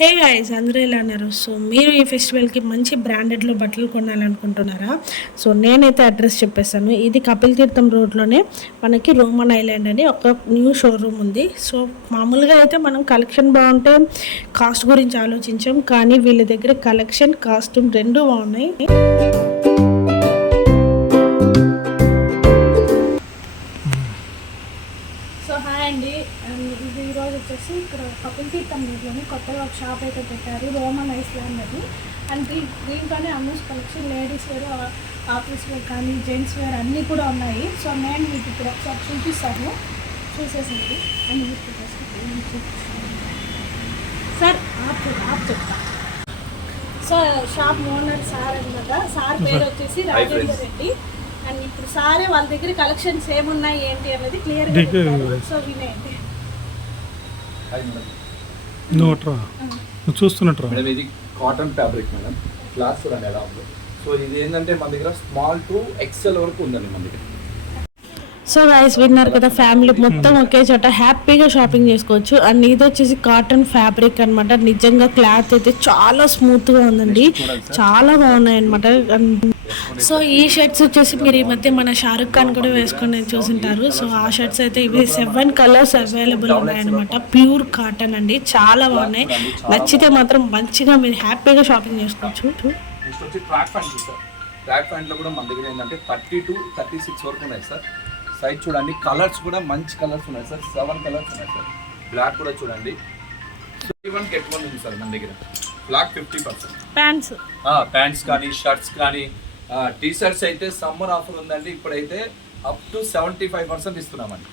Hey guys అందరూ ఎలా అన్నారు. సో మీరు ఈ ఫెస్టివల్కి మంచి బ్రాండెడ్లో బట్టలు కొనాలనుకుంటున్నారా? సో నేనైతే అడ్రస్ చెప్పేస్తాను. ఇది కపిల్ తీర్థం రోడ్లోనే మనకి రోమన్ ఐలాండ్ అని ఒక న్యూ షోరూమ్ ఉంది. సో మామూలుగా అయితే మనం కలెక్షన్ బాగుంటే కాస్ట్ గురించి ఆలోచించాం, కానీ వీళ్ళ దగ్గర కలెక్షన్ కాస్ట్యూమ్ రెండూ బాగున్నాయి. సో హాయ్ అండి, ఇది ఈరోజు వచ్చేసి ఇక్కడ కపిల్ తీర్థం రోడ్లోని కొత్తగా ఒక షాప్ అయితే పెట్టారు, రోమన్ ఐలాండ్ అని. అండ్ దీంట్లోనే Ammus collection ladies wear, office wear కానీ జెంట్స్ వేర్ అన్నీ కూడా ఉన్నాయి. సో నేను మీకు ఇప్పుడు ఒకసారి చూపిస్తాను, చూసేసింది అని సార్ ఆప్ చెప్తా. సో షాప్ ఓనర్ సార్ అనమాట. సార్ పేరు వచ్చేసి రాజేందర్ రెడ్డి. అండ్ ఇప్పుడు సారే వాళ్ళ దగ్గర కలెక్షన్స్ ఏమున్నాయి ఏంటి అనేది క్లియర్గా చెప్తారు. సో వినేయండి. చూస్తున్నట్టు మేడం, ఇది కాటన్ ఫ్యాబ్రిక్ మేడం, క్లాస్ చూడండి ఎలా ఉంది. సో ఇది ఏంటంటే మన దగ్గర స్మాల్ టు ఎక్సెల్ వరకు ఉందండి మన దగ్గర. సో గైస్ విన్నారు కదా, ఫ్యామిలీ మొత్తం ఒకే చోట హ్యాపీగా షాపింగ్ చేసుకోవచ్చు. అండ్ ఇది వచ్చేసి కాటన్ ఫ్యాబ్రిక్ అనమాట. నిజంగా క్లాత్ అయితే చాలా స్మూత్గా ఉందండి, చాలా బాగున్నాయి అనమాట. సో ఈ షర్ట్స్ వచ్చేసి మీరు ఈ మధ్య మన షారుఖ్ ఖాన్ కూడా వేసుకొని చూసింటారు. సో ఆ షర్ట్స్ అయితే ఇవి 7 కలర్స్ అవైలబుల్ ఉన్నాయన్నమాట. ప్యూర్ కాటన్ అండి, చాలా బాగున్నాయి. నచ్చితే మాత్రం మంచిగా మీరు హ్యాపీగా షాపింగ్ చేసుకోవచ్చు. నెక్స్ట్ వచ్చి ట్రాక్ ప్యాంట్ సార్. ట్రాక్ ప్యాంట్లో కూడా మన దగ్గర ఏంటంటే 30 to 36 వరకు ఉన్నాయి సార్. సైజ్ చూడండి, కలర్స్ కూడా మంచి కలర్స్ ఉన్నాయి సార్. 7 కలర్స్ ఉన్నాయి సార్. బ్లాక్ కూడా చూడండి, 51 get 1 ఉంది సార్ మన దగ్గర. బ్లాక్ 50%. ప్యాంట్స్ కానీ షర్ట్స్ కానీ టీ షర్ట్స్ అయితే సమ్మర్ ఆఫర్ ఉందండి. ఇప్పుడైతే అప్ టు 75% ఇస్తున్నామండి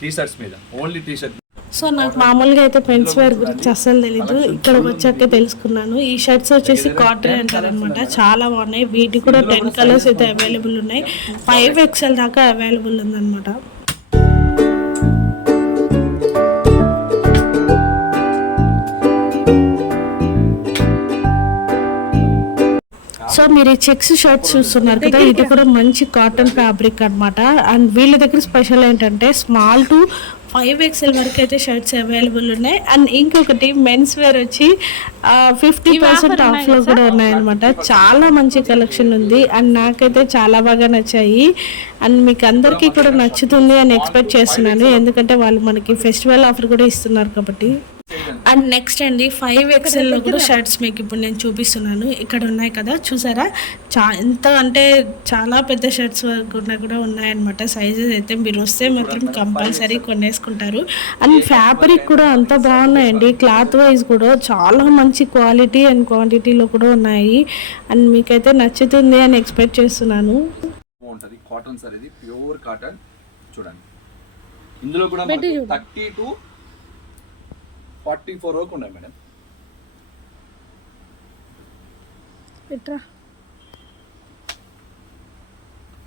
టీ షర్ట్స్ మీద, ఓన్లీ టీ షర్ట్. సో నాకు మామూలుగా అయితే మెన్స్ వేర్ గురించి అస్సలు తెలీదు, ఇక్కడికి వచ్చాకే తెలుసుకున్నాను. ఈ షర్ట్స్ వచ్చేసి కాటన్ అంటారనమాట, చాలా బాగున్నాయి. వీటి కూడా 10 కలర్స్ అయితే అవైలబుల్ ఉన్నాయి. 5XL దాకా అవైలబుల్ ఉందన్నమాట. సో మీరు ఈ చెక్స్ షర్ట్స్ చూస్తున్నారు కదా, ఇది కూడా మంచి కాటన్ ఫ్యాబ్రిక్ అనమాట. అండ్ వీళ్ళ దగ్గర స్పెషల్ ఏంటంటే స్మాల్ టు 5XL వరకు అయితే షర్ట్స్ అవైలబుల్ ఉన్నాయి. అండ్ ఇంకొకటి మెన్స్ వేర్ వచ్చి 50% ఆఫ్లో కూడా ఉన్నాయన్నమాట. చాలా మంచి కలెక్షన్ ఉంది అండ్ నాకైతే చాలా బాగా నచ్చాయి. అండ్ మీకు అందరికీ కూడా నచ్చుతుంది అని ఎక్స్పెక్ట్ చేస్తున్నాను, ఎందుకంటే వాళ్ళు మనకి ఫెస్టివల్ ఆఫర్ కూడా ఇస్తున్నారు కాబట్టి. అండ్ నెక్స్ట్ అండి 5XLలో కూడా షర్ట్స్ మీకు ఇప్పుడు నేను చూపిస్తున్నాను. ఇక్కడ ఉన్నాయి కదా, చూసారా ఎంత అంటే చాలా పెద్ద షర్ట్స్ వరకు కూడా ఉన్నాయన్నమాట. సైజెస్ అయితే మీరు వస్తే మాత్రం కంపల్సరీ కొనేసుకుంటారు. అండ్ ఫ్యాబ్రిక్ కూడా అంత బాగున్నాయండి, క్లాత్ వైజ్ కూడా చాలా మంచి క్వాలిటీ అండ్ క్వాంటిటీలో కూడా ఉన్నాయి. అండ్ మీకైతే నచ్చుతుంది అని ఎక్స్పెక్ట్ చేస్తున్నాను. బాగుంటుంది కాటన్ సార్, ఇది ప్యూర్ కాటన్ చూడండి. ఇందులో కూడా 30 to 44 వరకు ఉన్నాయి మేడం.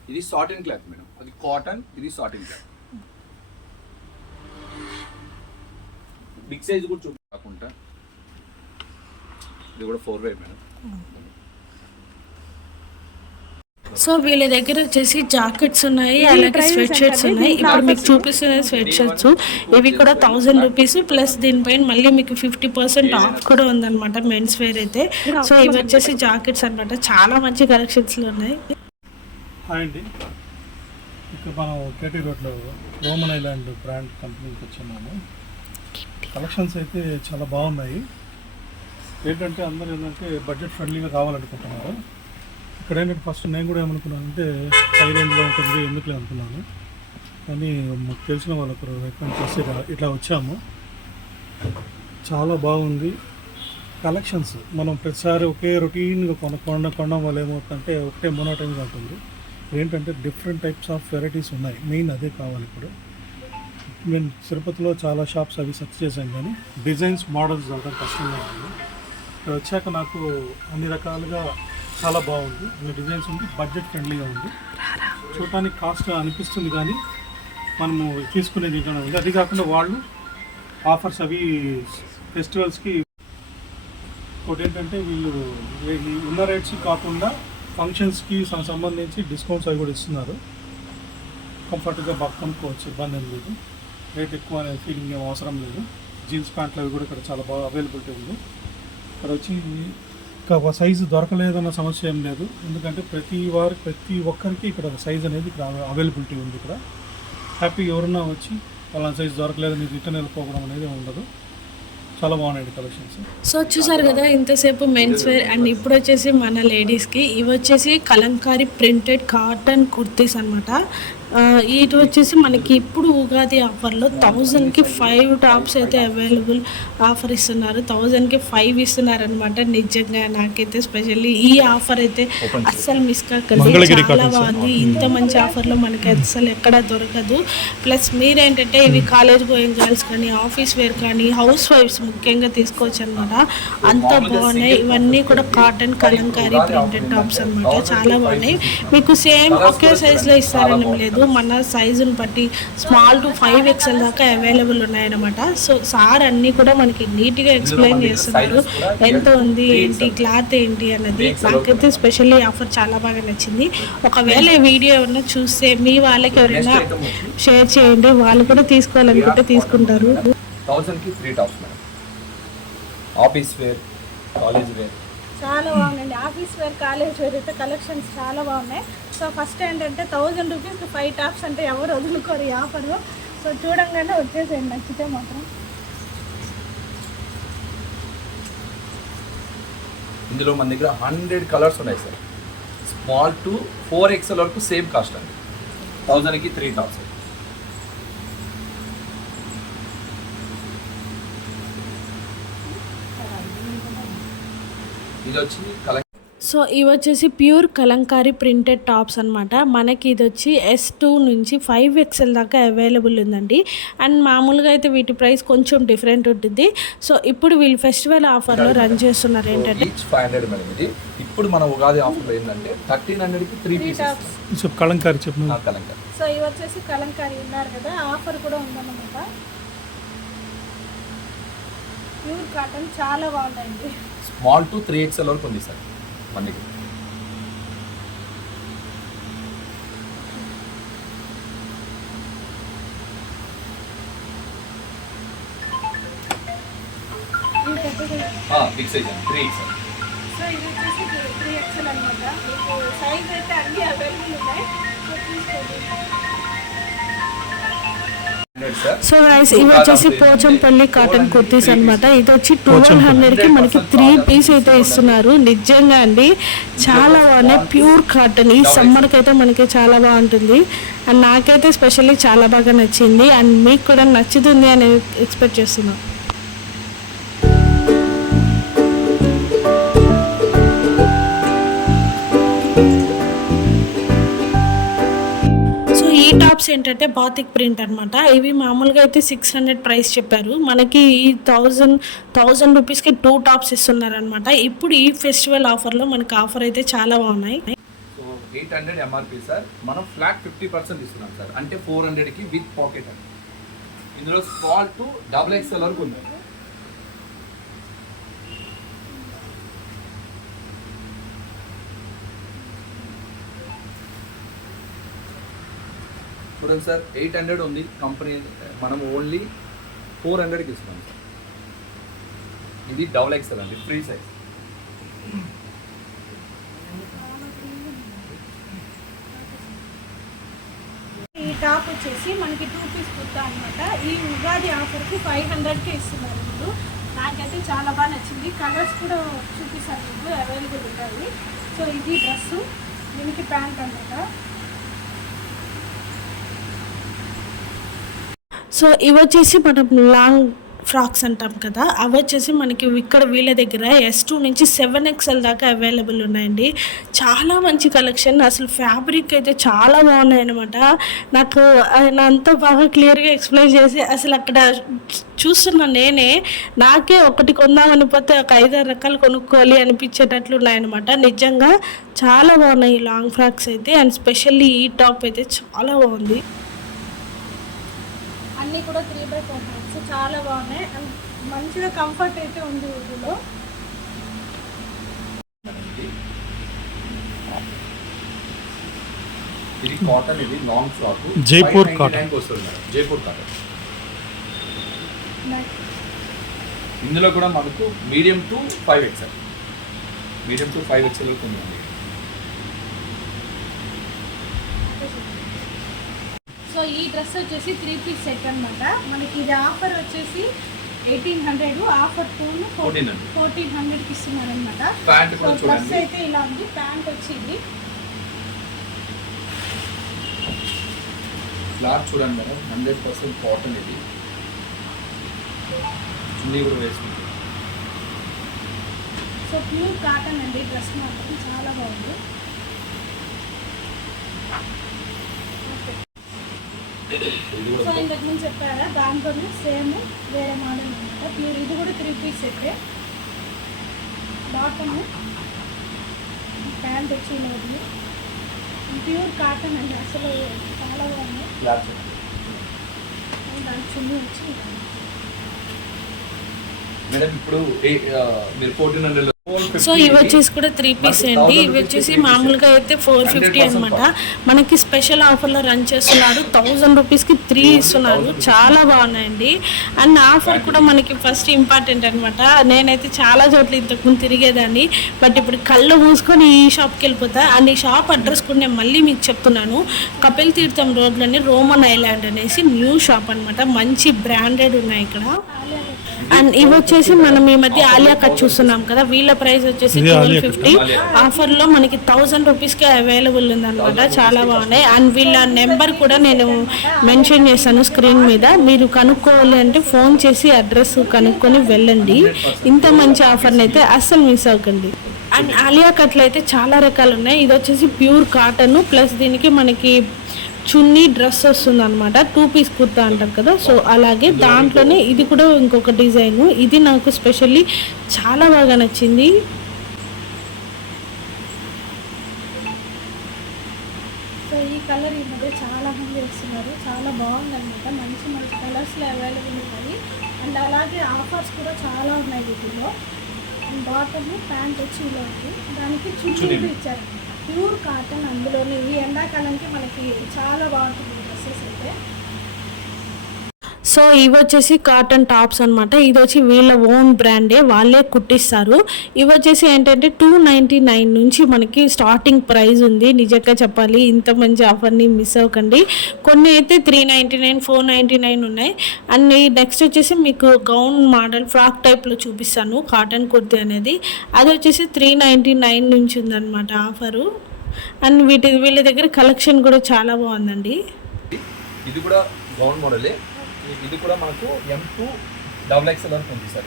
ఇది సాటిన్ క్లాత్ మేడం, అది కాటన్, ఇది సాటిన్ క్లాత్. బిగ్ సైజ్ కూడా చూపించకుండా ఇది కూడా 4 మేడం. సో వీళ్ళ దగ్గర వచ్చేసి జాకెట్స్ ఉన్నాయి, అలాగే స్వెట్ షర్ట్స్ ఉన్నాయి. ఇప్పుడు మీకు చూపిస్తున్న స్వెట్ షర్ట్స్ ఇవి కూడా 1000 రూపీస్ ప్లస్ దీనిపైన మళ్ళీ మీకు 50% ఆఫ్ కూడా ఉందన్నమాట మెన్స్ వేర్ అయితే. సో ఇవి వచ్చేసి జాకెట్స్ అనమాట, చాలా మంచి కలెక్షన్స్లో ఉన్నాయి. హాయ్ అండి, ఇక్కడ మనం కేటీ రోడ్లో రోమన్ ఐలాండ్ బ్రాండ్ కంపెనీకి వచ్చున్నాము. కలెక్షన్స్ అయితే చాలా బాగున్నాయి. ఏంటంటే అందరూ ఏంటంటే బడ్జెట్ ఫ్రెండ్లీగా కావాలనుకుంటున్నారు. ఇక్కడ ఏంటంటే ఫస్ట్ నేను కూడా ఏమనుకున్నానంటే హై రేంజ్లో ఉంటుంది ఎందుకులే అనుకున్నాను, కానీ మాకు తెలిసిన వాళ్ళు ఒకరు రికమెండ్ చేసి ఇట్లా వచ్చాము. చాలా బాగుంది కలెక్షన్స్. మనం ప్రతిసారి ఒకే రొటీన్గా కొనడం వల్ల ఏమవుతుందంటే ఒకటే మోనోటైన్గా ఉంటుంది. ఏంటంటే డిఫరెంట్ టైప్స్ ఆఫ్ వెరైటీస్ ఉన్నాయి, మెయిన్ అదే కావాలి. ఇప్పుడు నేను తిరుపతిలో చాలా షాప్స్ అవి సెర్చ్ చేశాను, కానీ డిజైన్స్ మోడల్స్ దొరకడం కష్టంగా ఉంది. ఇక్కడ వచ్చాక నాకు అన్ని రకాలుగా చాలా బాగుంది, అన్ని డిజైన్స్ ఉంది, బడ్జెట్ ఫ్రెండ్లీగా ఉంది. చూడటానికి కాస్ట్ అనిపిస్తుంది కానీ మనము తీసుకునేది ఇంట్లోనే ఉంది. అది కాకుండా వాళ్ళు ఆఫర్స్ అవి ఫెస్టివల్స్కి ఒకటి ఏంటంటే వీళ్ళు ఉన్న రేట్స్ కాకుండా ఫంక్షన్స్కి సంబంధించి డిస్కౌంట్స్ అవి కూడా ఇస్తున్నారు. కంఫర్ట్గా బాగా కొనుక్కోవచ్చు, ఇబ్బంది ఏం లేదు. రేట్ ఎక్కువ అనే ఫీలింగ్ ఏం అవసరం లేదు. జీన్స్ ప్యాంట్లు అవి కూడా ఇక్కడ చాలా బాగా అవైలబిలిటీ ఉంది. ఇక్కడ వచ్చి ఇంకా సైజు దొరకలేదన్న సమస్య ఏం లేదు, ఎందుకంటే ప్రతి ఒక్కరికి ఇక్కడ సైజ్ అనేది ఇక్కడ అవైలబిలిటీ ఉంది. ఇక్కడ హ్యాపీ ఎవరన్నా వచ్చి వాళ్ళ సైజు దొరకలేదని రిటర్న్ వెళ్ళిపోవడం అనేది ఉండదు. చాలా బాగున్నాయండి కలెక్షన్స్. సో చూసారు కదా ఇంతసేపు మెన్స్ వేర్, అండ్ ఇప్పుడు వచ్చేసి మన లేడీస్కి ఇవి వచ్చేసి కలంకారీ ప్రింటెడ్ కాటన్ కుర్తీస్ అనమాట. ఇటు వచ్చేసి మనకి ఇప్పుడు ఉగాది ఆఫర్లో 1000కి 5 టాప్స్ అయితే అవైలబుల్ ఆఫర్ ఇస్తున్నారు. 1000కి 5 ఇస్తున్నారు అనమాట. నిజంగా నాకైతే స్పెషల్లీ ఈ ఆఫర్ అయితే అస్సలు మిస్ కాకండి, చాలా బాగుంది. ఇంత మంచి ఆఫర్లో మనకి అస్సలు ఎక్కడ దొరకదు. ప్లస్ మీరేంటంటే ఇవి కాలేజ్ గోయింగ్ గర్ల్స్ కానీ ఆఫీస్ వేర్ కానీ హౌస్ వైఫ్స్ ముఖ్యంగా తీసుకోవచ్చు అనమాట. అంత బాగున్నాయి. ఇవన్నీ కూడా కాటన్ కలంకారీ ప్రింటెడ్ టాప్స్ అనమాట, చాలా బాగున్నాయి. మీకు సేమ్ ఒకే సైజ్లో ఇస్తారని లేదు, మన సైజుని బట్టి స్మాల్ టు 5XL దాకా అవైలబుల్ ఉన్నాయన్నమాట. సో సార్ అన్నీ కూడా మనకి నీట్గా ఎక్స్ప్లెయిన్ చేస్తున్నారు, ఎంత ఉంది ఏంటి క్లాత్ ఏంటి అన్నది. నాకైతే స్పెషల్లీ ఆఫర్ చాలా బాగా నచ్చింది. ఒకవేళ ఈ వీడియో ఏమన్నా చూస్తే మీ వాళ్ళకి ఎవరైనా షేర్ చేయండి, వాళ్ళు కూడా తీసుకోవాలనుకుంటే తీసుకుంటారు. 1000కి 3 tops madam. Office wear, college wear చాలా బాగుందండి. ఆఫీస్ వేర్ కాలేజ్ వేర్ అయితే కలెక్షన్స్ చాలా బాగున్నాయి. సో ఫస్ట్ ఏంటంటే 1000 రూపీస్కి 5 టాప్స్ అంటే ఎవరు వదులుకోరు ఈ ఆఫర్. సో చూడంగానే వచ్చేసేయండి నచ్చితే మాత్రం. ఇందులో మన దగ్గర 100 కలర్స్ ఉన్నాయి సార్. స్మాల్ టు 4XL వరకు సేమ్ కాస్ట్ అండి. 1000కి 3 టాప్స్. ఇది వచ్చి సో ఇవి వచ్చేసి ప్యూర్ కలంకారీ ప్రింటెడ్ టాప్స్ అనమాట. మనకి ఇది వచ్చి S2 నుంచి 5XL దాకా అవైలబుల్ ఉందండి. అండ్ మామూలుగా అయితే వీటి ప్రైస్ కొంచెం డిఫరెంట్ ఉంటుంది. సో ఇప్పుడు వీళ్ళు ఫెస్టివల్ ఆఫర్లో రన్ చేస్తున్నారు ఏంటంటే 500 మేడం. ఇది ఇప్పుడు మన ఉగాది ఆఫర్లో ఏంటంటే 1300కి 3 పీసెస్ కలంకారీ చెప్పు. కలంకారీ. సో ఇవి వచ్చేసి కలంకారీ ఉన్నారు కదా, ఆఫర్ కూడా ఉందన్నమాట. ప్యూర్ కాటన్ చాలా బాగుంటాయండి. స్మాల్ టు 3XL వరకు ఉంది సార్ మన దగ్గర. Big size 3XL. సో ఇది వచ్చేసి 3XL అనమాట. మీకు సైజ్ అయితే అన్ని అవైలబుల్ ఉన్నాయి. సో తీసుకోండి. సో గైస్ ఇవి వచ్చేసి పోచంపల్లి కాటన్ కుర్తీస్ అనమాట. ఇది వచ్చి 1200కి మనకి 3 పీస్ అయితే ఇస్తున్నారు. నిజంగా అండి చాలా బాగున్నాయి. ప్యూర్ కాటన్, ఈ సమ్మర్కి అయితే మనకి చాలా బాగుంటుంది. అండ్ నాకైతే స్పెషల్లీ చాలా బాగా నచ్చింది, అండ్ మీకు కూడా నచ్చుతుంది అని ఎక్స్పెక్ట్ చేస్తున్నాను. ఈ టాప్స్ ఏంటంటే బాతిక్ ప్రింట్ అనమాట. ఇవి మామూలుగా అయితే 600 ప్రైస్ చెప్పారు, మనకి 1000 రూపీస్కి 2 టాప్స్ ఇస్తున్నారు అనమాట. ఇప్పుడు ఈ ఫెస్టివల్ ఆఫర్లో మనకి ఆఫర్ అయితే చాలా బాగున్నాయి. సో 800 MRP సార్, మనం ఫ్లాట్ 50% ఇస్తున్నాం సార్, అంటే 400కి విత్ పాకెట్ అండి. ఇందులో స్మాల్ టు XXL వరకు ఉంది. చూడండి సార్, 800 ఉంది కంపెనీ, మనం ఓన్లీ 400కి ఇస్తున్నాం సార్. ఇది XXL అండి, ఫ్రీ సైజ్. ఈ టాప్ వచ్చేసి మనకి 2 పీస్ కుర్తా అనమాట. ఈ ఉగాది ఆఫర్కి 500కే ఇస్తున్నారు ఇప్పుడు. నాకైతే చాలా బాగా నచ్చింది. కలర్స్ కూడా చూపిస్తాను మీకు, అవైలబుల్ ఉంటాయి. సో ఇది డ్రెస్సు, దీనికి ప్యాంట్ అనమాట. సో ఇవి వచ్చేసి మనం లాంగ్ ఫ్రాక్స్ అంటాం కదా, అవి వచ్చేసి మనకి ఇక్కడ వీళ్ళ దగ్గర S2 నుంచి 7XL దాకా అవైలబుల్ ఉన్నాయండి. చాలా మంచి కలెక్షన్, అసలు ఫ్యాబ్రిక్ అయితే చాలా బాగున్నాయి అనమాట. నాకు ఆయన అంత బాగా క్లియర్గా ఎక్స్ప్లెయిన్ చేసి అసలు అక్కడ చూస్తున్న నాకే ఒకటి కొందామని పోతే ఒక 5-6 రకాలు కొనుక్కోవాలి అనిపించేటట్లు ఉన్నాయన్నమాట. నిజంగా చాలా బాగున్నాయి ఈ లాంగ్ ఫ్రాక్స్ అయితే. అండ్ స్పెషల్లీ ఈ టాప్ అయితే చాలా బాగుంది. అన్నీ కూడా 3/4 హ్యాండ్స్ చాలా బాగున్నాయి. అండ్ మంచిగా కంఫర్ట్ అయితే ఉంది వీటిలో. ఇది కాటన్, ఇది లాంగ్ ఫ్రాక్, జైపూర్ కాటన్ వస్తుంది మేడం. జైపూర్ కాటన్ ఇందులో కూడా మనకు medium to 5XL, medium to 5XL వరకు ఉందండి. సో ఈ డ్రెస్ వచ్చేసి 3 పీస్ సెట్ అన్నమాట. మనకి ఇది ఆఫర్ వచ్చేసి 1800, ఆఫర్ 1400కి ఇస్తున్నారు అనమాట. ప్యాంట్ కూడా డ్రెస్ చూడండి, అయితే ఇలా ఉంది. ప్యాంట్ వచ్చింది క్లాత్ చూడండి మేడం, 100% కాటన్. ఇది చున్నీ కూడా వేసుకుంటుంది. సో ప్యూర్ కాటన్ అండి. డ్రెస్ మాత్రం చాలా బాగుంది. ఇది కూడా సో ఇంతకు ముందు చెప్పారా దాంట్లోనే సేమ్ వేరే మోడల్ అనమాట. ప్యూర్ ఇది కూడా 3 పీస్ సెట్. బాటమ్ ప్యాంట్ వచ్చి ఇలా ఉంది. ప్యూర్ కాటన్ అండి, అసలు చాలా బాగుంది. క్లాత్ చూడండి. దాని చున్నీ వచ్చి ఇలా ఉంది. మేడం ఇప్పుడు మీరు 1400 సో ఇవి వచ్చేసి కూడా 3 పీస్ అండి. ఇవి వచ్చేసి మామూలుగా అయితే 450 అనమాట. మనకి స్పెషల్ ఆఫర్లో రన్ చేస్తున్నారు. 1000 రూపీస్కి 3 ఇస్తున్నారు. చాలా బాగున్నాయండి. అండ్ ఆఫర్ కూడా మనకి ఫస్ట్ ఇంపార్టెంట్ అనమాట. నేనైతే చాలా చోట్ల ఇంతకుముందు తిరిగేదాన్ని, బట్ ఇప్పుడు కళ్ళు మూసుకొని ఈ షాప్కి వెళ్ళిపోతా. అండ్ ఈ షాప్ అడ్రస్ కూడా నేను మళ్ళీ మీకు చెప్తున్నాను. కపిల్ తీర్థం రోడ్లోని రోమన్ ఐలాండ్ అనేసి న్యూ షాప్ అనమాట. మంచి బ్రాండెడ్ ఉన్నాయి ఇక్కడ. అండ్ ఇవి వచ్చేసి మనం ఈ మధ్య ఆలియా కట్ చూస్తున్నాం కదా, వీళ్ళ ప్రైస్ వచ్చేసి 1250. ఆఫర్లో మనకి 1000 రూపీస్కి అవైలబుల్ ఉందన్నమాట. చాలా బాగున్నాయి. అండ్ వీళ్ళ నెంబర్ కూడా నేను మెన్షన్ చేశాను స్క్రీన్ మీద. మీరు కనుక్కోవాలి అంటే ఫోన్ చేసి అడ్రస్ కనుక్కొని వెళ్ళండి. ఇంత మంచి ఆఫర్ని అయితే అస్సలు మిస్ అవ్వకండి. అండ్ ఆలియా కట్లు అయితే చాలా రకాలు ఉన్నాయి. ఇది వచ్చేసి ప్యూర్ కాటన్ ప్లస్ దీనికి మనకి చున్నీ డ్రెస్ వస్తుంది అనమాట. 2 పీస్ కుర్తా అంటారు కదా, సో అలాగే దాంట్లోనే ఇది కూడా ఇంకొక డిజైన్. ఇది నాకు స్పెషల్లీ చాలా బాగా నచ్చింది. సో ఈ కలర్ ఈ మధ్య చాలా మంది వేస్తున్నారు. చాలా బాగుంది అనమాట. మంచి మంచి కలర్స్లో అవైలబుల్ ఉన్నాయి. అండ్ అలాగే ఆఫర్స్ కూడా చాలా ఉన్నాయి వీటిలో. అండ్ బాటమ్ ప్యాంట్ వచ్చి ఇలా ఉంది. దానికి చున్నీ కూడా ఇచ్చారు. ప్యూర్ కాటన్, అందులోని ఈ ఎండాకాలానికి మనకి చాలా బాగుంటుంది డ్రెస్సెస్ అయితే. సో ఇవి వచ్చేసి కాటన్ టాప్స్ అనమాట. ఇది వచ్చి వీళ్ళ ఓన్ బ్రాండే, వాళ్ళే కుట్టిస్తారు. ఇవి వచ్చేసి ఏంటంటే 299 నుంచి మనకి స్టార్టింగ్ ప్రైస్ ఉంది. నిజంగా చెప్పాలి, ఇంత మంచి ఆఫర్ని మిస్ అవ్వకండి. కొన్ని అయితే 399, 499 ఉన్నాయి. అండ్ నెక్స్ట్ వచ్చేసి మీకు గౌన్ మోడల్ ఫ్రాక్ టైప్లో చూపిస్తాను. కాటన్ కుర్తీ అనేది అది వచ్చేసి 399 నుంచి ఉందన్నమాట ఆఫరు. అండ్ వీళ్ళ దగ్గర కలెక్షన్ కూడా చాలా బాగుందండి. ఇది కూడా గౌన్ మోడలే. ఇది కూడా మనకు M2 XXL వరకు ఉంది సార్.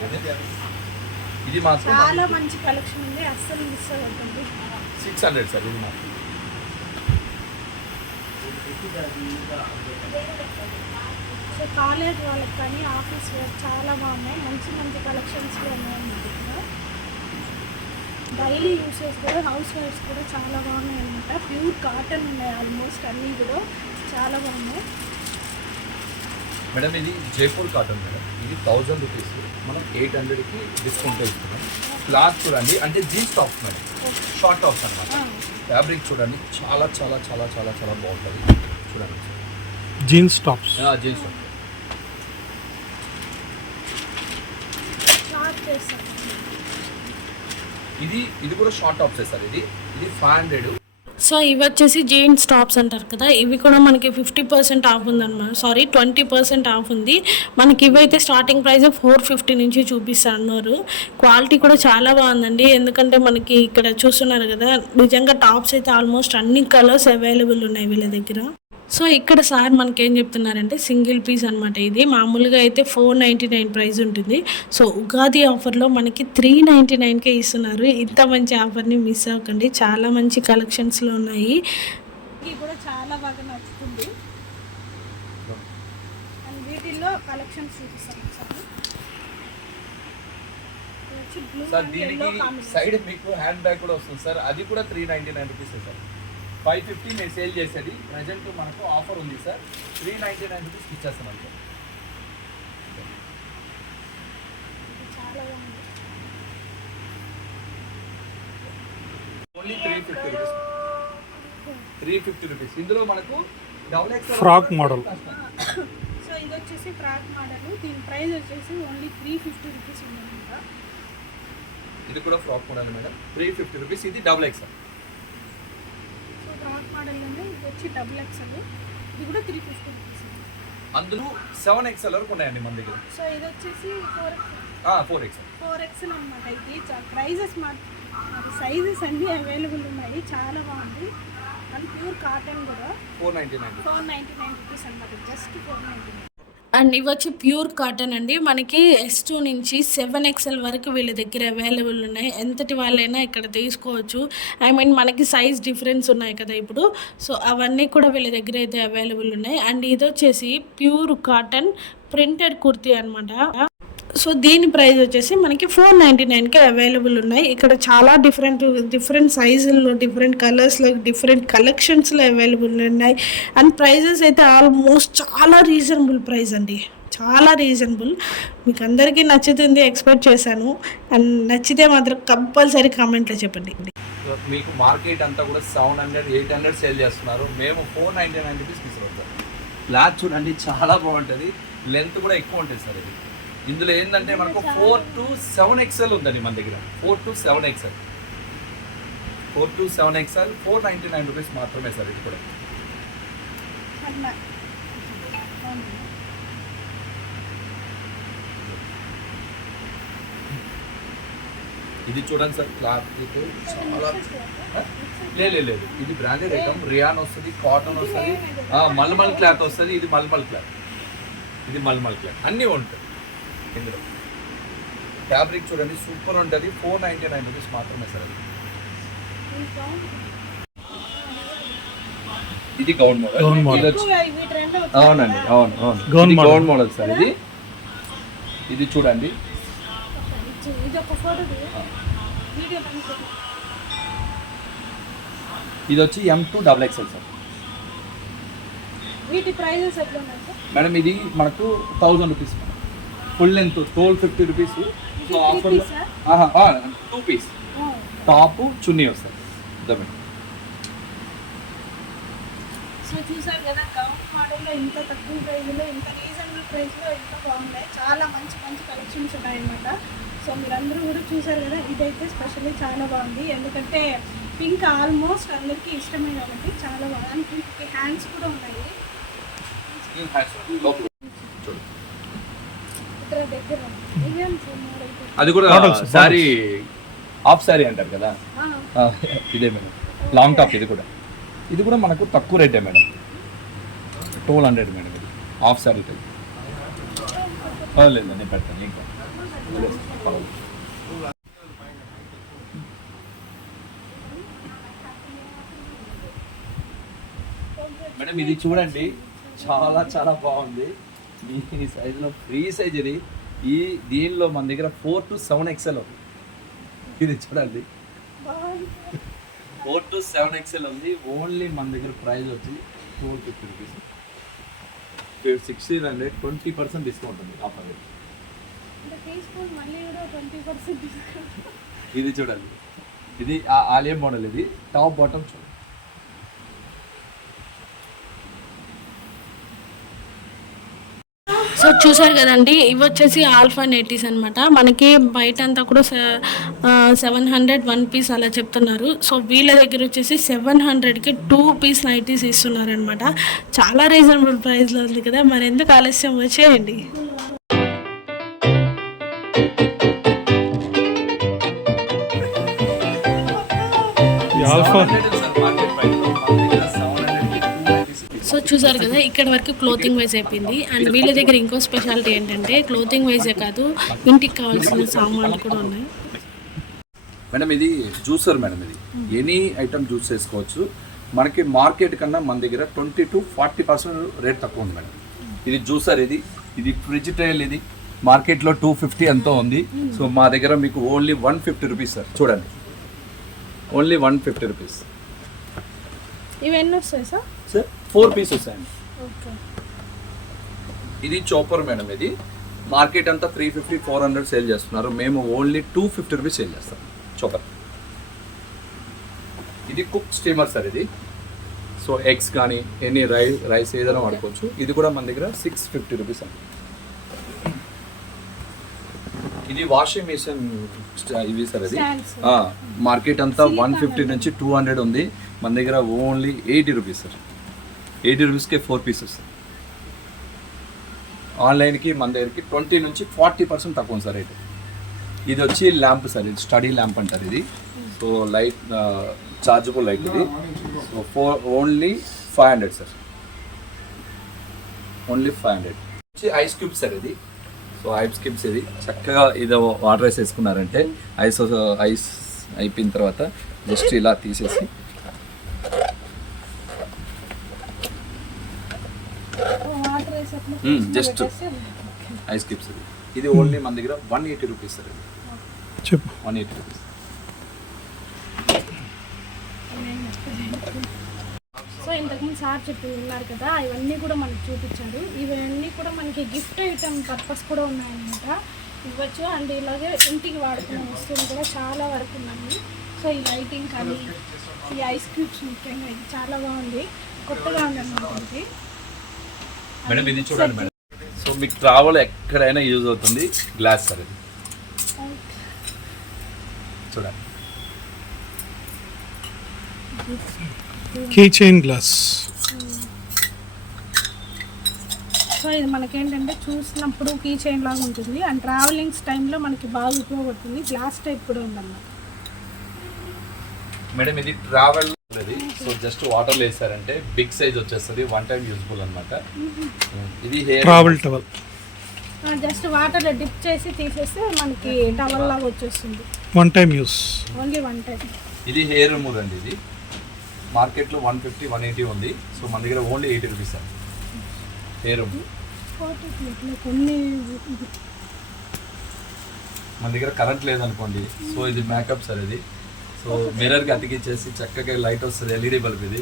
ఇది మాత్రం చాలా మంచి కలెక్షన్ ఉంది, అస్సలు మిస్ అవ్వకండి. 600 సార్. ఇది మాత్రం సో కాలేజ్ వాళ్ళకి కానీ ఆఫీస్ వేర్ చాలా బాగున్నాయి. మంచి మంచి కలెక్షన్స్లో ఉన్నాయన్నమాట. ఇక్కడ డైలీ యూసెస్ కూడా, హౌస్ వైఫ్స్ కూడా చాలా బాగున్నాయి అనమాట. ప్యూర్ కాటన్ ఉన్నాయి ఆల్మోస్ట్ అన్నీ కూడా చాలా బాగున్నాయి. మేడం ఇది జైపూర్ కాటన్ మేడం. ఇది 1000 రూపీస్, మనం 800కి డిస్కౌంట్ ఇస్తున్నాం. క్లాత్ చూడండి, అంటే jeans tops madam, short tops అనమాట. ఫ్యాబ్రిక్ చూడండి, చాలా చాలా చాలా చాలా చాలా బాగుంటుంది. చూడండి జీన్స్ టాప్స్. Jeans top. ఇది కూడా షార్ట్ టాప్స్ సార్. ఇది 500. సో ఇవి వచ్చేసి జీన్స్ టాప్స్ అంటారు కదా, ఇవి కూడా మనకి 50% ఆఫ్ ఉందన్నమాట. సారీ 20% ఆఫ్ ఉంది మనకి. ఇవైతే స్టార్టింగ్ ప్రైస్ 450 నుంచి చూపిస్తున్నారు. క్వాలిటీ కూడా చాలా బాగుందండి. ఎందుకంటే మనకి ఇక్కడ చూస్తున్నారు కదా, నిజంగా టాప్స్ అయితే ఆల్మోస్ట్ అన్ని కలర్స్ అవైలబుల్ ఉన్నాయి వీళ్ళ దగ్గర. సో ఇక్కడ సార్ మనకేం చెప్తున్నారంటే సింగిల్ పీస్ అనమాట. ఇది మామూలుగా అయితే 499 ప్రైస్ ఉంటుంది. సో ఉగాది ఆఫర్లో మనకి 399కే ఇస్తున్నారు. ఇంత మంచి ఆఫర్ని మిస్ అవ్వకండి. చాలా మంచి కలెక్షన్స్లో ఉన్నాయి. ఇది కూడా చాలా బాగా నచ్చుతుంది. అండ్ వీటిల్లో కలెక్షన్స్ చూపిస్తాను సార్. దీనికి సైడ్ మీకు హ్యాండ్ బ్యాగ్ కూడా వస్తుంది సార్. అది కూడా 399 రూపీస్ సార్. 550 నేను సేల్ చేసేది. ప్రజెంట్ మనకు ఆఫర్ ఉంది సార్. 399 రూపీస్ ఇచ్చేస్తాను సార్. Only 350 rupees. 350 రూపీస్. ఇందులో మనకు XXL ఫ్రాక్ మోడల్. సో ఇది వచ్చేసి ఫ్రాక్ మోడల్, దీని ప్రైస్ వచ్చేసి ఓన్లీ 350 రూపీస్ ఉందన్నమాట. ఇది కూడా ఫ్రాక్ మోడల్ మేడం, 350 రూపీస్. ఇది డబుల్ ఎక్స్ఎల్. సో ఫ్రాక్ మోడల్లోనే ఇది వచ్చి డబుల్ ఎక్స్ఎల్, ఇది కూడా 350 రూపీస్. అందులో 7 ఎక్స్ఎల్ వరకు ఉన్నాయండి మన దగ్గర. సో ఇది వచ్చేసి 4 ఎక్స్ఎల్. 4XL అనమాట. ఇది ప్రైజెస్ సైజెస్ అన్నీ అవైలబుల్ ఉన్నాయి, చాలా బాగుంది. అండ్ ప్యూర్ కాటన్ కూడా 499 రూపీస్ అనమాట, జస్ట్ 499. అండ్ ఇవి వచ్చి ప్యూర్ కాటన్ అండి. మనకి S2 నుంచి 7XL వరకు వీళ్ళ దగ్గర అవైలబుల్ ఉన్నాయి. ఎంతటి వాళ్ళైనా ఇక్కడ తీసుకోవచ్చు. ఐ మీన్ మనకి సైజ్ డిఫరెన్స్ ఉన్నాయి కదా ఇప్పుడు, సో అవన్నీ కూడా వీళ్ళ దగ్గర అయితే అవైలబుల్ ఉన్నాయి. అండ్ ఇది వచ్చేసి ప్యూర్ కాటన్ ప్రింటెడ్ కుర్తీ అనమాట. సో దీని ప్రైస్ వచ్చేసి మనకి 499కి అవైలబుల్ ఉన్నాయి. ఇక్కడ చాలా డిఫరెంట్ సైజుల్లో, డిఫరెంట్ కలర్స్లో, డిఫరెంట్ కలెక్షన్స్లో అవైలబుల్ ఉన్నాయి. అండ్ ప్రైజెస్ అయితే ఆల్మోస్ట్ చాలా రీజనబుల్ ప్రైస్ అండి, చాలా రీజనబుల్. మీకు అందరికీ నచ్చుతుంది ఎక్స్పెక్ట్ చేశాను. అండ్ నచ్చితే మాత్రం కంపల్సరీ కామెంట్లో చెప్పండి. మీకు మార్కెట్ అంతా కూడా 700, 800 సేల్ చేస్తున్నారు. మేము 499 రూపీస్ తీసుకొస్తాం. క్లాత్ చూడండి చాలా బాగుంటుంది, లెంత్ కూడా ఎక్కువ ఉంటుంది సార్. ఇది ఇందులో ఏంటంటే మనకు 4 to 7 XL ఉందండి మన దగ్గర. 4 to 7 XL, 4 to 7 XL 499 rupees మాత్రమే సార్. ఇది కూడా ఇది చూడండి సార్, క్లాత్ చాలా లేదు. ఇది బ్రాండెడ్ ఐటమ్, రియాన్ వస్తుంది, కాటన్ వస్తుంది, మల్మల్ క్లాత్ వస్తుంది. ఇది మల్మల్ క్లాత్, ఇది మల్మల్ క్లాత్, అన్నీ ఉంటాయి ఇందులో. ఫ్యాబ్రిక్ చూడండి సూపర్ ఉంటుంది. 499 రూపీస్ మాత్రమే సార్. ఇది గౌన్ మోడల్. అవునండి, అవును. Gown model sir. ఇది చూడండి. ఇది వచ్చి M2 XXL సార్. వీటి ప్రైజెస్ ఎట్లా ఉన్నాయి సార్? మేడం ఇది మనకు 1000 rupees, full length 1250 rupees. So offer 2 pieces top chunni వస్తుంది. సో చూసారు కదా, గౌన్ మోడల్లో ఇంత తక్కువ ప్రైస్లో, ఇంత రీజనబుల్ ప్రైస్లో ఎంత బాగున్నాయి. చాలా మంచి కలెక్షన్స్ ఉన్నాయన్నమాట. సో మీరందరూ కూడా చూసారు కదా, ఇదైతే స్పెషల్లీ చాలా బాగుంది. ఎందుకంటే పింక్ ఆల్మోస్ట్ అందరికీ ఇష్టమే కాబట్టి చాలా బాగుంది. పింక్కి హ్యాండ్స్ కూడా ఉన్నాయి. ఇక్కడ దగ్గర అది కూడా సారీ, హాఫ్ సారీ అంటారు కదా, ఇదే మేడం. Long top. ఇది కూడా మనకు తక్కువ రేటే మేడం, 1200 మేడం. ఇది హాఫ్ సారీ టైప్. లేదు నేను పెడతాను ఇంకా. మేడం ఇది చూడండి, చాలా బాగుంది. మీ సైజులో ఫ్రీ సైజ్ ఇది. దీనిలో మన దగ్గర 4 to 7 XL ఉంది. ఇది చూడండి 4 to 7 XL ఉంది. ఓన్లీ మన దగ్గర ప్రైస్ వచ్చి 450 రూపీస్. 1600, 20% డిస్కౌంట్ ఉంది ఆఫర్. ఇది చూడండి, ఇది ఆలియా మోడల్. ఇది టాప్ బాటమ్ చూడండి. సో చూసారు కదండి, ఇవి వచ్చేసి ఆల్ఫా నైటీస్ అనమాట. మనకి బయట అంతా కూడా 700 1 పీస్ అలా చెప్తున్నారు. సో వీళ్ళ దగ్గర వచ్చేసి 700కి 2 పీస్ నైటీస్ ఇస్తున్నారు అనమాట. చాలా రీజనబుల్ ప్రైస్లో ఉంది కదా, మరి ఎందుకు ఆలస్యం, వచ్చేయండి. సో చూసారు కదా, ఇక్కడ వరకు క్లోతింగ్ వైజ్ అయిపోయింది. అండ్ వీళ్ళ దగ్గర ఇంకో స్పెషాలిటీ ఏంటంటే క్లోతింగ్ వైజే కాదు, ఇంటికి కావాల్సిన సామాన్లు కూడా ఉన్నాయి. మేడం ఇది జ్యూసర్ మేడం. ఇది ఎనీ ఐటమ్ జ్యూస్ చేసుకోవచ్చు. మనకి మార్కెట్ కన్నా మన దగ్గర 20 to 40% రేట్ తక్కువ ఉంది మేడం. ఇది జ్యూసర్. ఇది ఫ్రిడ్జ్ ట్రైల్. ఇది మార్కెట్లో 250 ఎంతో ఉంది. సో మా దగ్గర మీకు ఓన్లీ 150 రూపీస్ సార్. చూడండి, ఓన్లీ 150 రూపీస్. ఇవన్నీ వస్తాయి సార్? 4 పీస్ వస్తాయండి. ఇది చోపర్ మేడం. ఇది మార్కెట్ అంతా 350 400 సేల్ చేస్తున్నారు. మేము ఓన్లీ 250 రూపీస్ సేల్ చేస్తాం చోపర్. ఇది కుక్ స్టీమర్ సార్. ఇది సో ఎగ్స్ కానీ ఎనీ రైస్ ఏదైనా వాడుకోవచ్చు. ఇది కూడా మన దగ్గర 650 రూపీస్ అండి. ఇది వాషింగ్ మిషన్ ఇవి సార్. అది Stands. మార్కెట్ అంతా 150 నుంచి 200 ఉంది, మన దగ్గర ఓన్లీ 80 రూపీస్ సార్. 80 రూపీస్కే 4 పీసెస్. ఆన్లైన్కి మన దగ్గరికి 20 నుంచి 40% తక్కువ ఉంది సార్ రేటు. ఇది వచ్చి ల్యాంప్ సార్, ఇది స్టడీ ల్యాంప్ అంటారు ఇది. సో లైట్ చార్జబుల్ లైట్ ఇది. So only 500 sir, only 500. వచ్చి ఐస్ క్యూబ్స్ సార్ ఇది. సో ఐస్ క్యూబ్స్ ఇది చక్కగా ఇది వాటర్ రైస్ వేసుకున్నారంటే ఐస్ అయిపోయిన తర్వాత జస్ట్ ఇలా తీసేసి వాటర్ వేసేప్పుడు జస్ట్ ఐస్ క్యూబ్స్ ఇది. ఇది ఓన్లీ మన దగ్గర 180 రూపీస్ సార్. ఇది చెప్పు. 180 రూపీస్. సో ఇంతకుముందు సార్ చెప్పి ఉన్నారు కదా, ఇవన్నీ కూడా మనకి చూపించారు. ఇవన్నీ కూడా మనకి గిఫ్ట్ ఐటమ్ పర్పస్ కూడా ఉన్నాయన్నమాట, ఇవ్వచ్చు. అండ్ ఇలాగే ఇంటికి వాడుకునే వస్తువులు కూడా చాలా వరకు ఉన్నాయి. సో ఈ లైటింగ్ కానీ ఈ ఐస్ క్యూబ్స్ ముఖ్యంగా ఇది చాలా బాగుంది, కొత్తగా ఉందన్నమాట ఇది. మేడం ఇది చూడండి మేడం. సో మీకు ట్రావెల్ ఎక్కడైనా యూజ్ అవుతుంది గ్లాస్ సార్. ఇది చూడండి. Key chain glass. సో ఇది మనకేంటంటే చూసినప్పుడు కీ చైన్ లాగా ఉంటుంది, అండ్ ట్రావెలింగ్స్ టైంలో మనకి బాగా ఉపయోగపడుతుంది. గ్లాస్ టైప్ కూడా ఉందన్నమాట. మేడం ఇది ట్రావెల్ అది. సో జస్ట్ వాటర్ వేసారంటే బిగ్ సైజ్ వచ్చేస్తుంది, 1 టైం యూజ్ఫుల్ అనమాట. ఇది హెయిర్ ట్రావెల్ టవల్. జస్ట్ వాటర్లో డిప్ చేసి తీసేస్తే మనకి టవల్ లాగా వచ్చేస్తుంది. 1 టైం యూస్. Only 1 time. ఇది హెయిర్ రిమూవర్ అండి. ఇది మార్కెట్లో 150, 180 ఉంది. సో మన దగ్గర only 80 rupees sir hair remover. కొన్ని మన దగ్గర కరెంట్ లేదనుకోండి, సో ఇది మేకప్ సార్. ఇది సో మిర్రర్కి అతికిచ్చేసి చక్కగా లైట్ వస్తుంది, ఎల్ఈడి బల్బ్ ఇది.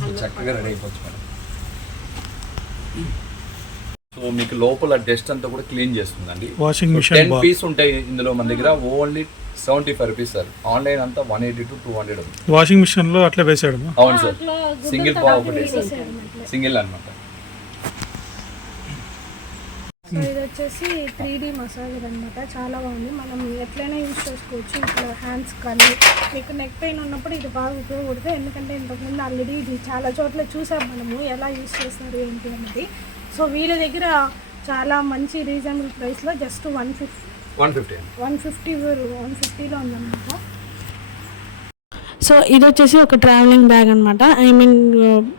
సో చక్కగా రెడీ అయిపోవచ్చు మేడం. సో మీకు లోపల డస్ట్ అంతా కూడా క్లీన్ చేస్తుందండి. వాషింగ్ మిషన్ 10 పీస్ ఉంటాయి ఇందులో మన దగ్గర, ఓన్లీ 75 రూపీస్ సార్. ఆన్లైన్ అంతా 180 to 200 ఉంది. వాషింగ్ మిషన్ లో అట్లా వేసాడు. అవును సార్, సింగిల్ పావు ఒకటి సింగిల్ అనమాట. సో ఇది వచ్చేసి 3D మసాజర్ అనమాట, చాలా బాగుంది. మనం ఎట్లయినా యూజ్ చేసుకోవచ్చు. ఇట్లా హ్యాండ్స్ కానీ మీకు నెక్ పెయిన్ ఉన్నప్పుడు ఇది బాగా ఉపయోగపడుతుంది. ఎందుకంటే ఇంతకుముందు ఆల్రెడీ ఇది చాలా చోట్ల చూసాం మనము ఎలా యూజ్ చేస్తారు ఏంటి అన్నది. సో వీళ్ళ దగ్గర చాలా మంచి రీజనబుల్ ప్రైస్లో జస్ట్ 150లో ఉందన్నమాట. సో ఇది వచ్చేసి ఒక ట్రావెలింగ్ బ్యాగ్ అనమాట. ఐ మీన్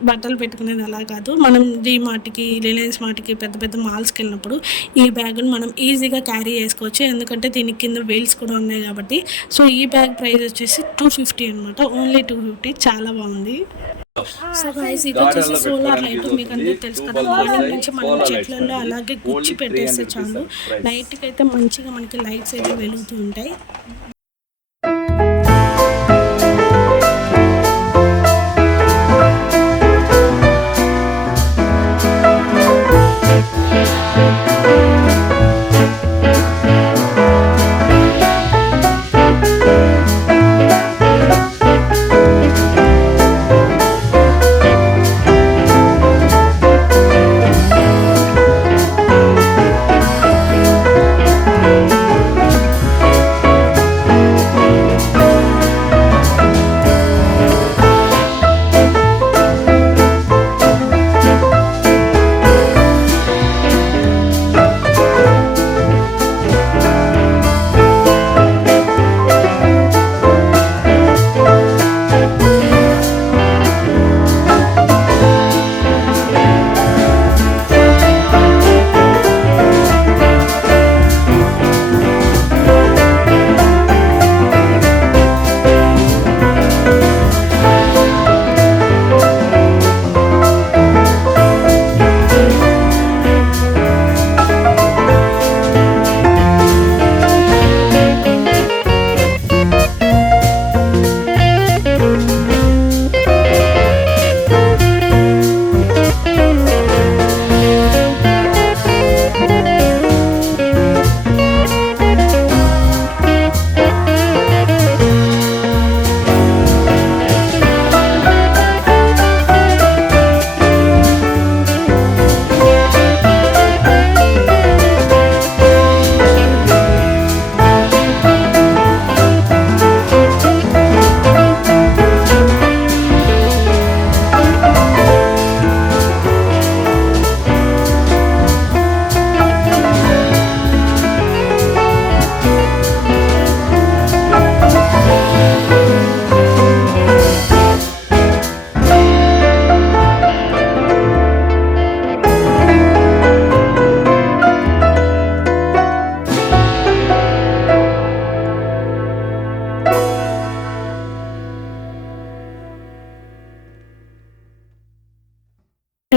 బట్టలు పెట్టుకునేది అలా కాదు, మనం మార్ట్కి రిలయన్స్ మార్ట్కి పెద్ద పెద్ద మాల్స్కి వెళ్ళినప్పుడు ఈ బ్యాగ్ని మనం ఈజీగా క్యారీ చేసుకోవచ్చు, ఎందుకంటే దీనికి కింద వీల్స్ కూడా ఉన్నాయి కాబట్టి. సో ఈ బ్యాగ్ ప్రైస్ వచ్చేసి 250 అనమాట, ఓన్లీ 250. చాలా బాగుంది. సో గైస్ ఇది వచ్చేసి సోలార్ లైట్. మీకు అందరికీ తెలుసు కదా, మార్నింగ్ నుంచి మనం చెట్లలో అలాగే గుచ్చి పెట్టేస్తే చాలు, నైట్కి అయితే మంచిగా మనకి లైట్స్ అయితే వెలుగుతూ ఉంటాయి.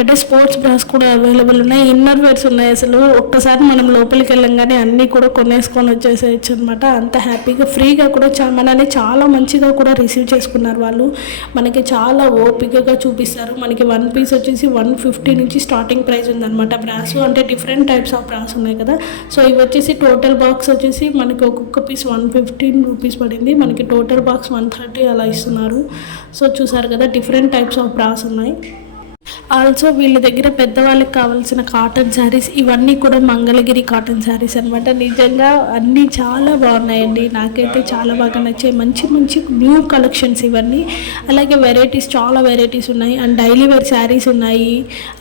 అంటే స్పోర్ట్స్ బ్రాస్ కూడా అవైలబుల్ ఉన్నాయి, ఇన్నర్ వేర్స్ ఉన్నాయి. అసలు ఒక్కసారి మనం లోపలికి వెళ్ళంగానే అన్నీ కూడా కొనేసుకొని వచ్చేసేయచ్చు అనమాట. అంత హ్యాపీగా ఫ్రీగా కూడా మనని చాలా మంచిగా కూడా రిసీవ్ చేసుకున్నారు వాళ్ళు. మనకి చాలా ఓపికగా చూపిస్తారు. మనకి 1 పీస్ వచ్చేసి 150 నుంచి స్టార్టింగ్ ప్రైస్ ఉందన్నమాట. బ్రాస్ అంటే డిఫరెంట్ టైప్స్ ఆఫ్ బ్రాస్ ఉన్నాయి కదా. సో ఇవి వచ్చేసి టోటల్ బాక్స్ వచ్చేసి మనకి ఒక్కొక్క పీస్ 115 రూపీస్ పడింది. మనకి టోటల్ బాక్స్ 130 అలా ఇస్తున్నారు. సో చూసారు కదా, డిఫరెంట్ టైప్స్ ఆఫ్ బ్రాస్ ఉన్నాయి. ఆల్సో వీళ్ళ దగ్గర పెద్దవాళ్ళకి కావాల్సిన కాటన్ శారీస్ ఇవన్నీ కూడా మంగళగిరి కాటన్ శారీస్ అనమాట. నిజంగా అన్నీ చాలా బాగున్నాయండి, నాకైతే చాలా బాగా నచ్చాయి. మంచి మంచి న్యూ కలెక్షన్స్ ఇవన్నీ. అలాగే వెరైటీస్, చాలా వెరైటీస్ ఉన్నాయి. అండ్ డైలీ వేర్ శారీస్ ఉన్నాయి,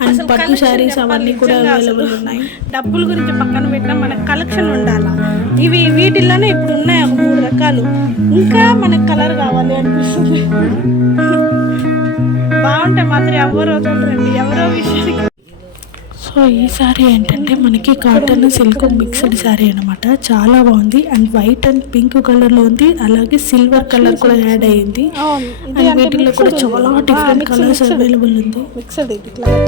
అండ్ పట్టు శారీస్ అవన్నీ కూడా అవైలబుల్ ఉన్నాయి. డబ్బుల గురించి పక్కన పెట్టినా మనకు కలెక్షన్ ఉండాలా. వీటిల్లోనే ఇప్పుడు ఉన్నాయి 3 రకాలు. ఇంకా మనకు కలర్ కావాలి అనిపిస్తుంది. బాగుంటే మాత్రం ఎవరో చూడండి, ఎవరో విషయానికి. సో ఈ శారీ ఏంటంటే మనకి కాటన్ సిల్క్ మిక్స్డ్ శారీ అనమాట. చాలా బాగుంది. అండ్ వైట్ అండ్ పింక్ కలర్లో ఉంది, అలాగే సిల్వర్ కలర్ కూడా యాడ్ అయ్యింది. అండ్ వీటిలో కూడా చాలా డిఫరెంట్ కలర్స్ అవైలబుల్ ఉంది. మిక్స్డ్ ఇది క్లాత్.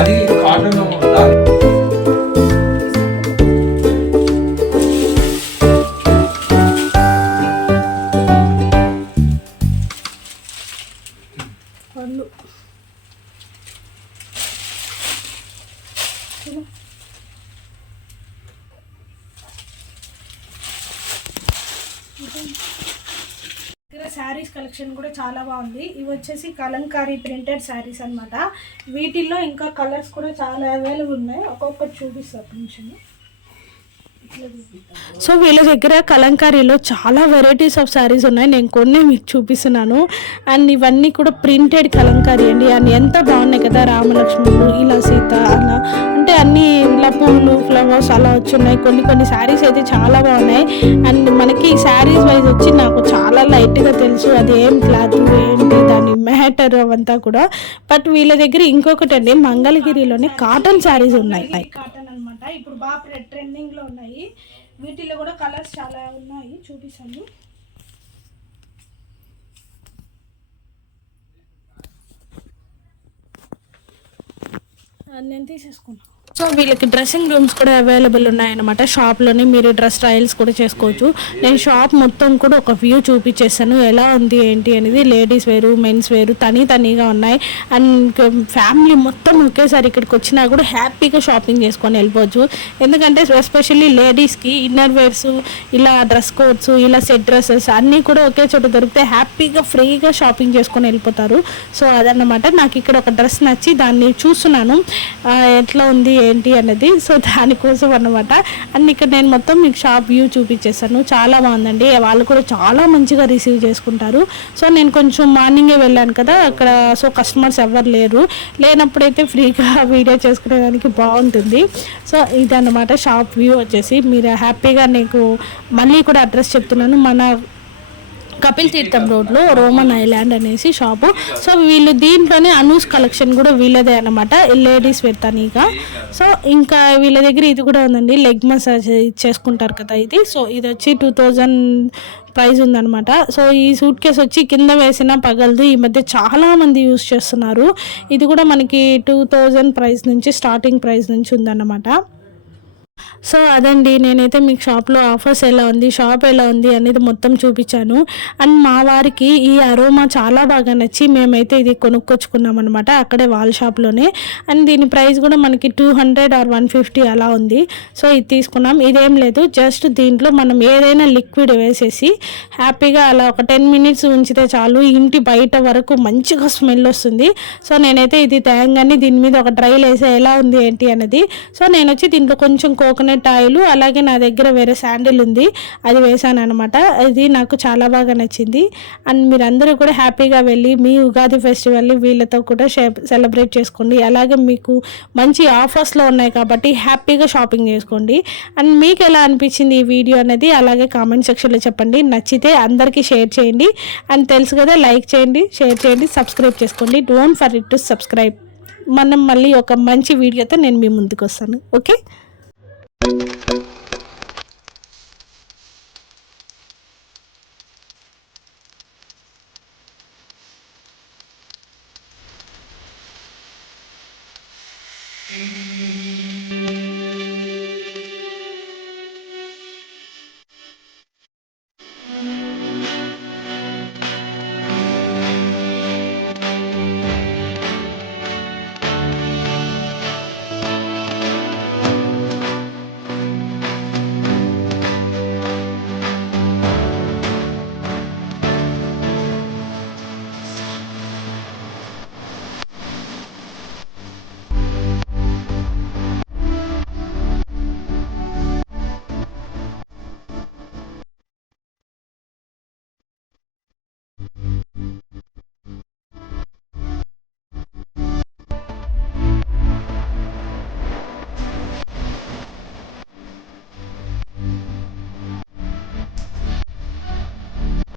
అది కాటన్ పళ్ళు శారీస్ కలెక్షన్ కూడా చాలా బాగుంది. ఇవి వచ్చేసి కలంకారీ ప్రింటెడ్ శారీస్ అన్నమాట. వీటిల్లో ఇంకా కలర్స్ కూడా చాలా అవైలబుల్ ఉన్నాయి. ఒక్కొక్కటి చూపిస్తాను నిమిషం. సో వీళ్ళ దగ్గర కలంకారీలో చాలా వెరైటీస్ ఆఫ్ శారీస్ ఉన్నాయి. నేను కొన్ని మీకు చూపిస్తున్నాను. అండ్ ఇవన్నీ కూడా ప్రింటెడ్ కలంకారీ అండి. అండ్ ఎంత బాగున్నాయి కదా, రామలక్ష్మణులు, ఇలా సీత అలా, అంటే అన్ని ఇలా పూలు ఫ్లవర్స్ అలా వచ్చున్నాయి. కొన్ని శారీస్ అయితే చాలా బాగున్నాయి. అండ్ మనకి శారీస్ వైజ్ వచ్చి నాకు చాలా లైట్గా తెలుసు అది ఏం క్లాత్ ఏంటి దాని మ్యాటర్ అవంతా కూడా. బట్ వీళ్ళ దగ్గర ఇంకొకటి అండి, మంగళగిరిలోనే కాటన్ శారీస్ ఉన్నాయి. కాటన్ అన్నమాట. ఇప్పుడు బాగా ట్రెండింగ్ లో ఉన్నాయి. వీటిలో కూడా కలర్స్ చాలా ఉన్నాయి, చూపిస్తాను. నేను తీసేసుకున్నాను. సో వీళ్ళకి డ్రెస్సింగ్ రూమ్స్ కూడా అవైలబుల్ ఉన్నాయన్నమాట. షాప్లోనే మీరు డ్రెస్ ట్రయల్స్ కూడా చేసుకోవచ్చు. నేను షాప్ మొత్తం కూడా ఒక వ్యూ చూపించేస్తాను, ఎలా ఉంది ఏంటి అనేది. లేడీస్ వేరు, మెన్స్ వేరు తనీగా ఉన్నాయి. అండ్ ఫ్యామిలీ మొత్తం ఒకేసారి ఇక్కడికి వచ్చినా కూడా హ్యాపీగా షాపింగ్ చేసుకొని వెళ్ళిపోవచ్చు. ఎందుకంటే ఎస్పెషల్లీ లేడీస్కి ఇన్నర్ వేర్స్, ఇలా డ్రెస్ కోడ్స్, ఇలా సెట్ డ్రెస్సెస్ అన్నీ కూడా ఒకే చోట దొరికితే హ్యాపీగా ఫ్రీగా షాపింగ్ చేసుకొని వెళ్ళిపోతారు. సో అదన్నమాట. నాకు ఇక్కడ ఒక డ్రెస్ నచ్చి దాన్ని చూస్తున్నాను ఎట్లా ఉంది ఏంటి అన్నది. సో దానికోసం అన్నమాట. అండ్ ఇక్కడ నేను మొత్తం మీకు షాప్ వ్యూ చూపించేస్తాను. చాలా బాగుందండి, వాళ్ళు కూడా చాలా మంచిగా రిసీవ్ చేసుకుంటారు. సో నేను కొంచెం మార్నింగే వెళ్ళాను కదా అక్కడ, సో కస్టమర్స్ ఎవరు లేనప్పుడైతే ఫ్రీగా వీడియో చేసుకునేదానికి బాగుంటుంది. సో ఇదన్నమాట షాప్ వ్యూ వచ్చేసి. మీరు హ్యాపీగా నీకు మళ్ళీ కూడా అడ్రస్ చెప్తున్నాను, మన కపిల్ తీర్థం రోడ్లో రోమన్ ఐలాండ్ అనేసి షాపు. సో వీళ్ళు దీంట్లోనే అనూస్ కలెక్షన్ కూడా వీళ్ళదే అనమాట, లేడీస్ పెడతానిగా. సో ఇంకా వీళ్ళ దగ్గర ఇది కూడా ఉందండి, లెగ్ మసాజ్ చేసుకుంటారు కదా ఇది. సో ఇది వచ్చి 2000 ప్రైస్ ఉందన్నమాట. సో ఈ సూట్ కేస్ వచ్చి కింద వేసిన పగలదు. ఈ మధ్య చాలా మంది యూజ్ చేస్తున్నారు. ఇది కూడా మనకి 2000 ప్రైస్ నుంచి స్టార్టింగ్ ప్రైస్ నుంచి ఉందన్నమాట. సో అదండి, నేనైతే మీకు షాప్లో ఆఫర్స్ ఎలా ఉంది, షాప్ ఎలా ఉంది అనేది మొత్తం చూపించాను. అండ్ మా వారికి ఈ అరోమా చాలా బాగా నచ్చి మేమైతే ఇది కొనుక్కొచ్చుకున్నాం అనమాట అక్కడే వాల్ షాప్లోనే. అండ్ దీని ప్రైస్ కూడా మనకి 200 or 150 అలా ఉంది. సో ఇది తీసుకున్నాం. ఇదేం లేదు, జస్ట్ దీంట్లో మనం ఏదైనా లిక్విడ్ వేసేసి హ్యాపీగా అలా ఒక 10 minutes ఉంచితే చాలు, ఇంటి బయట వరకు మంచిగా స్మెల్ వస్తుంది. సో నేనైతే ఇది తేంగానే దీని మీద ఒక ట్రైల్ వేసే ఎలా ఉంది ఏంటి అనేది. సో నేను వచ్చి దీంట్లో కొంచెం కోకోనట్ ఆయిల్, అలాగే నా దగ్గర వేరే శాండిల్ ఉంది, అది వేసాను అనమాట. ఇది నాకు చాలా బాగా నచ్చింది. అండ్ మీరందరూ కూడా హ్యాపీగా వెళ్ళి మీ ఉగాది ఫెస్టివల్ని వీళ్ళతో కూడా సెలబ్రేట్ చేసుకోండి. అలాగే మీకు మంచి ఆఫర్స్లో ఉన్నాయి కాబట్టి హ్యాపీగా షాపింగ్ చేసుకోండి. అండ్ మీకు ఎలా అనిపించింది ఈ వీడియో అనేది అలాగే కామెంట్ సెక్షన్లో చెప్పండి. నచ్చితే అందరికీ షేర్ చేయండి. అండ్ తెలుసు కదా, లైక్ చేయండి, షేర్ చేయండి, సబ్స్క్రైబ్ చేసుకోండి. Don't forget to subscribe. మనం మళ్ళీ ఒక మంచి వీడియోతో నేను మీ ముందుకు వస్తాను. ఓకే.